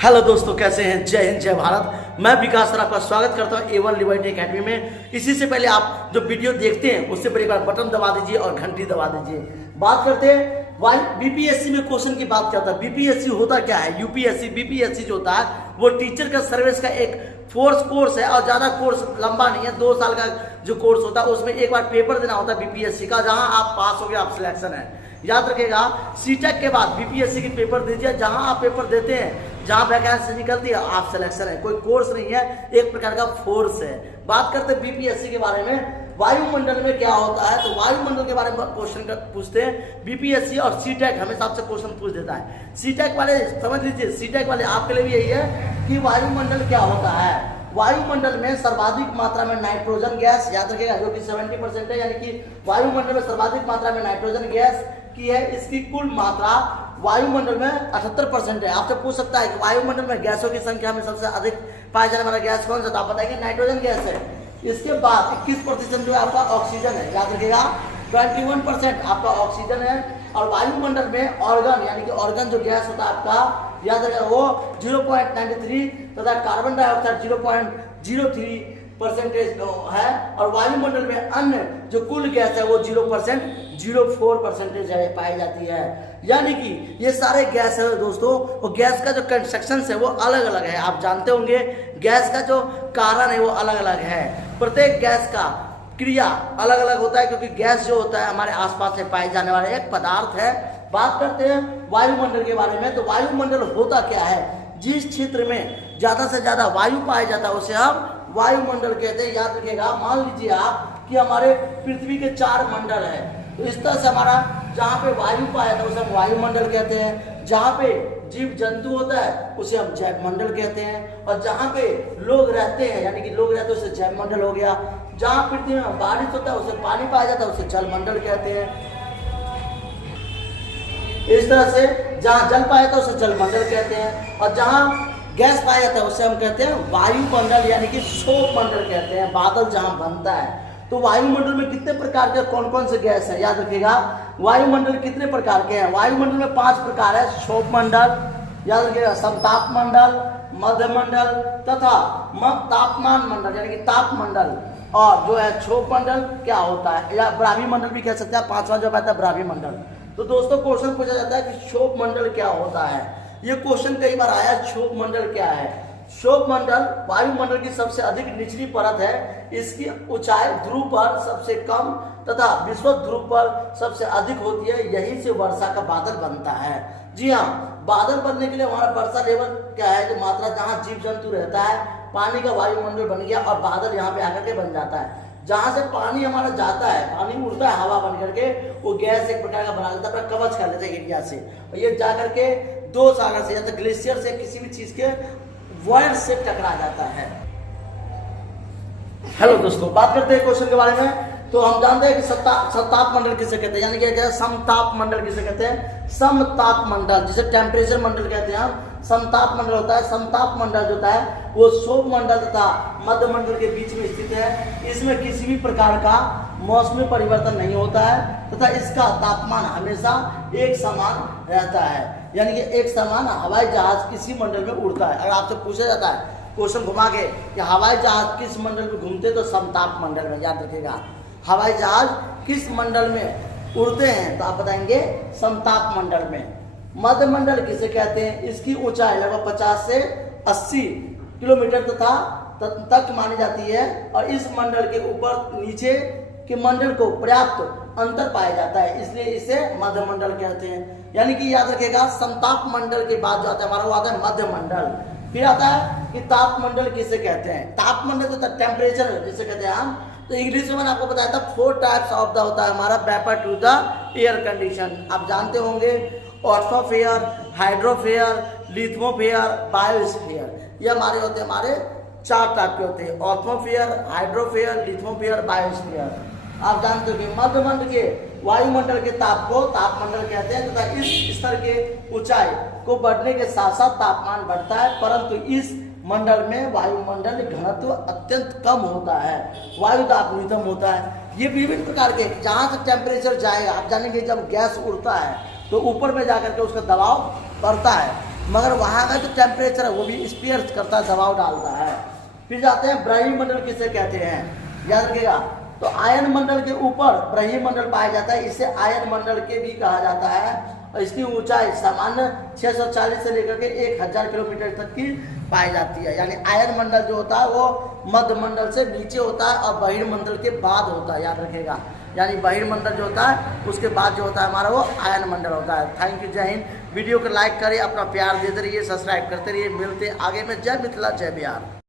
Hello दोस्तों, कैसे हैं? जय हिंद, जय भारत। मैं विकास सर आपका स्वागत करता हूं A1 लिबर्टी एकेडमी में। इसी से पहले आप जो वीडियो देखते हैं उससे पहले एक बार बटन दबा दीजिए और घंटी दबा दीजिए। बात करते हैं बीपीएससी में क्वेश्चन की बात करता है। बीपीएससी होता क्या है? यूपीएससी बीपीएससी जो होता है वो टीचर का सर्विस का एक फोर्स कोर्स है और ज़्यादा कोर्स लंबा नहीं है। 2 साल का जो कोर्स होता है उसमें एक बार पेपर देना होता है बीपीएससी का, जहां आप पास हो गए आप सिलेक्शन है। याद रखिएगा, सीटेक के बाद बीपीएससी की पेपर दीजिए, जहां आप पेपर देते हैं, जहां वैकेंसी निकलती है आप सिलेक्शन है। कोई कोर्स नहीं है, एक प्रकार का फोर्स है। बात करते हैं बीपीएससी के बारे में। वायुमंडल में क्या होता है, तो वायुमंडल के बारे में क्वेश्चन पूछते हैं बीपीएससी और सीटेक हमेशा आपसे क्वेश्चन पूछ देता है। सीटेक वाले समझ लीजिए, सीटेक वाले आपके लिए भी यही है कि वायुमंडल क्या होता है। वायुमंडल में सर्वाधिक मात्रा में नाइट्रोजन गैस, याद रखिएगा, जो कि 70% है, यानी कि वायुमंडल में सर्वाधिक मात्रा में नाइट्रोजन गैस की है। इसकी कुल मात्रा वायुमंडल में 78% है। आपसे पूछ सकता है कि वायुमंडल में गैसों की संख्या में सबसे अधिक पाया जाने वाला गैस कौन सा? तो आप बताएंगे नाइट्रोजन गैस है। इसके बाद 21% जो है आपका ऑक्सीजन है। याद रखिएगा, 21% आपका ऑक्सीजन है। और वायुमंडल में ऑर्गन, यानी कि ऑर्गन जो गैस होता है आपका, याद रखिएगा, वो 0.93 तथा कार्बन डाइऑक्साइड 0.03% है। और वायुमंडल में अन्य जो कुल गैस है वो 0.04% है पाई जाती है। यानी कि ये सारे गैस है दोस्तों, और गैस का जो कंस्ट्रक्शन है वो अलग अलग है। आप जानते होंगे गैस का जो कारण है वो अलग अलग है। प्रत्येक गैस का क्रिया अलग अलग होता है, क्योंकि गैस जो होता है हमारे आसपास में पाए जाने वाला एक पदार्थ है। बात करते हैं वायुमंडल के बारे में। तो वायुमंडल होता क्या है? जिस क्षेत्र में ज्यादा से ज्यादा वायु पाया जाता है उसे हम वायुमंडल कहते हैं। याद रखिएगा, मान लीजिए आप कि हमारे पृथ्वी के 4 मंडल है, तो इस तरह से हमारा जहाँ पे वायु पाया जाता है उसे हम वायुमंडल कहते हैं। जहाँ पे जीव जंतु होता है उसे हम जैव मंडल कहते हैं। और जहाँ पे लोग रहते हैं, यानी कि लोग रहते हैं, उसे जैव मंडल हो गया। जहाँ पृथ्वी में बारिश होता है उसे पानी पाया जाता है उसे जल मंडल कहते हैं। इस तरह से जहाँ जल पाया जाता है उसे जल मंडल कहते हैं। और जहाँ गैस पाया जाता है उसे हम कहते हैं वायुमंडल, यानी कि क्षोभ मंडल कहते हैं। बादल जहाँ बनता है। तो वायुमंडल में कितने प्रकार के कौन कौन से गैस है? याद रखिएगा, वायुमंडल कितने प्रकार के हैं? वायुमंडल में 5 प्रकार है। क्षोभ मंडल, याद रखिएगा, समताप मंडल, मध्य मंडल तथा तापमान मंडल, यानी कि ताप मंडल। और जो है क्षोभ मंडल क्या होता है, या ब्राह्मी मंडल भी कह सकते हैं। 5वां जो आता है ब्राह्मी मंडल। तो दोस्तों क्वेश्चन पूछा जाता है कि क्षोभ मंडल क्या होता है। ये क्वेश्चन कई बार आया, क्षोभ मंडल क्या है? क्षोभ मंडल वायुमंडल की सबसे अधिक निचली परत है। इसकी ऊंचाई ध्रुव पर सबसे कम तथा विषुवत ध्रुव पर सबसे अधिक होती है। यहीं से वर्षा का बादल बनता है। जी हाँ, बादल बनने के लिए हमारा वर्षा लेवल क्या है, जो मात्रा जहाँ जीव जंतु रहता है, पानी का वायुमंडल बन गया और बादल यहाँ पे आकर के बन जाता है। जहाँ से पानी हमारा जाता है, पानी उड़ता है हवा बन करके, वो गैस एक प्रकार का बना लेता है, अपना कवच कर लेता है एरिया से। और ये जा करके 2 सागर से या तो ग्लेशियर से किसी भी चीज के वॉइड से टकरा जाता है। हेलो दोस्तों, बात करते हैं क्वेश्चन के बारे में। तो हम जानते हैं कि सताप मंडल किसे कहते हैं, यानी कि समताप मंडल किसे कहते हैं? समताप मंडल, जिसे टेम्परेचर मंडल कहते हैं हम, समताप मंडल होता है। समताप मंडल जो होता है वो क्षोभ मंडल तथा मध्य मंडल के बीच में स्थित है। इसमें किसी भी प्रकार का मौसमी परिवर्तन नहीं होता है तथा इसका तापमान हमेशा एक समान रहता है, यानी कि एक समान हवाई जहाज इसी मंडल में उड़ता है। अगर आपसे पूछा जाता है क्वेश्चन घुमा के कि हवाई जहाज किस मंडल में घूमते, तो समताप मंडल में। याद रखिएगा, हवाई जहाज किस मंडल में उड़ते हैं, तो आप बताएंगे समताप मंडल में। मध्य मंडल किसे कहते हैं? इसकी ऊंचाई लगभग 50 से 80 किलोमीटर तक मानी जाती है। और इस मंडल के ऊपर नीचे के मंडल को पर्याप्त अंतर पाया जाता है, इसलिए इसे मध्य मंडल कहते हैं। यानी कि याद रखिएगा, समताप मंडल के बाद जो आता है हमारा वो आता है मध्य मंडल। फिर आता है कि ताप मंडल किसे कहते हैं? ताप मंडल तो टेम्परेचर जिसे कहते हैं हम। तो इंग्लिश में मैंने आपको बताया था 4 टाइप्स ऑफ द होता है हमारा vapour to the air condition. आप जानते होंगे, एटमॉस्फेयर, हाइड्रोस्फेयर, लिथमोस्फेयर, बायोस्फीयर। ये हमारे होते हैं, हमारे 4 टाइप के होते हैं, एटमॉस्फेयर, हाइड्रोस्फेयर, लिथमोस्फेयर, बायोस्फीयर। आप जानते हो कि मध्य मंडल के वायुमंडल के ताप को तापमंडल कहते हैं तथा इस स्तर के ऊंचाई को बढ़ने के साथ साथ तापमान बढ़ता है, परंतु इस मंडल में वायुमंडल घनत्व अत्यंत कम होता है, वायु दाब न्यूनतम होता है। ये विभिन्न प्रकार के, जहाँ से टेम्परेचर जाएगा, आप जानेंगे जब गैस उड़ता है तो ऊपर में जाकर के उसका दबाव बढ़ता है, मगर वहाँ का जो टेम्परेचर है वो भी स्पीयर करता है, दबाव डालता है। फिर जाते हैं ब्रह्मी मंडल किसे कहते हैं, याद रखिएगा। तो आयन मंडल के ऊपर ब्रह्मी मंडल पाया जाता है, इसे आयन मंडल के भी कहा जाता है। और इसकी ऊंचाई सामान्य 640 से लेकर के 1000 किलोमीटर तक की पाई जाती है। यानी आयन मंडल जो होता है वो मध्य मंडल से नीचे होता है और बहिर्मंडल के बाद होता है, याद रखिएगा। यानी बहिर्मंडल जो होता है उसके बाद जो होता है हमारा वो आयन मंडल होता है। थैंक यू, जय हिंद। वीडियो को लाइक करिए, अपना प्यार देते रहिए, सब्सक्राइब करते रहिए। मिलते आगे में। जय मिथिला, जय बिहार।